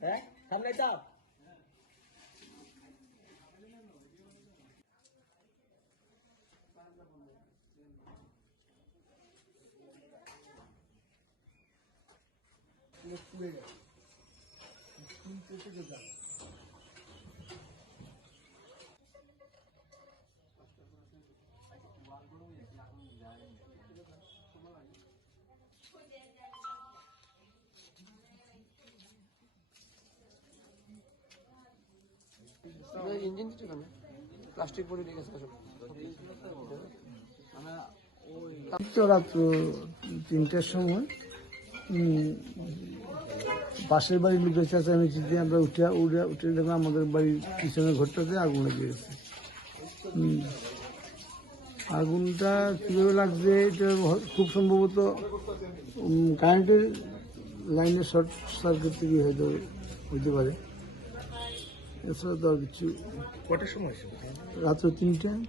Đấy, thấm lên sao? Engine কিছু কেন plastic পরে লেগে গেছে সব। তো রাত্র তিনটার সময় পাশের বাড়ির লোকের কাছে আমি চিঠি আমরা উঠে উঠে উঠে দেখলাম আমাদের বাড়ির পিছনের ঘরটাতে আগুন লেগে গেছে। আগুনটা কীভাবে লাগছে এটা খুব সম্ভবত কারেন্টের লাইনে শর্ট সার্কিট থেকে হয়তো হইতে পারে। এছাড়া তো আর কিছু কটার সময় রাত্র তিনটায়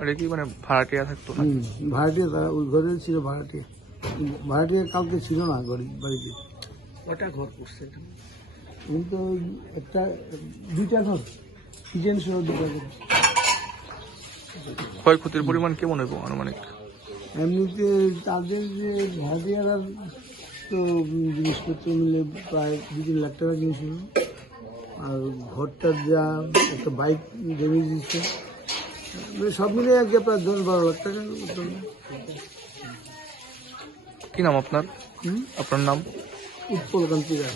এটা কি মানে ভাড়াটিয়া থাকতো ভাড়াটিয়া তারা ওই ঘরে ছিল ভাড়াটিয়া। ভাড়াটিয়া কালকে ছিল না বাড়িতে। কটা ঘর করছে? কিন্তু ওই একটা দুইটা ঘর কিচেন সহ দুটা ঘর। ক্ষয়ক্ষতির পরিমাণ কেমন হবে আনুমানিক? এমনিতে তাদের যে ভাড়াটিয়ারা তো জিনিসপত্র মিলে প্রায় দু তিন লাখ টাকা কিনেছিল। আর ঘরটার যা একটা বাইক ড্যামেজ দিচ্ছে মানে সব মিলে আর কি প্রায় দশ বারো লাখ টাকা। কি নাম আপনার? আপনার নাম? 嗯做的真逼真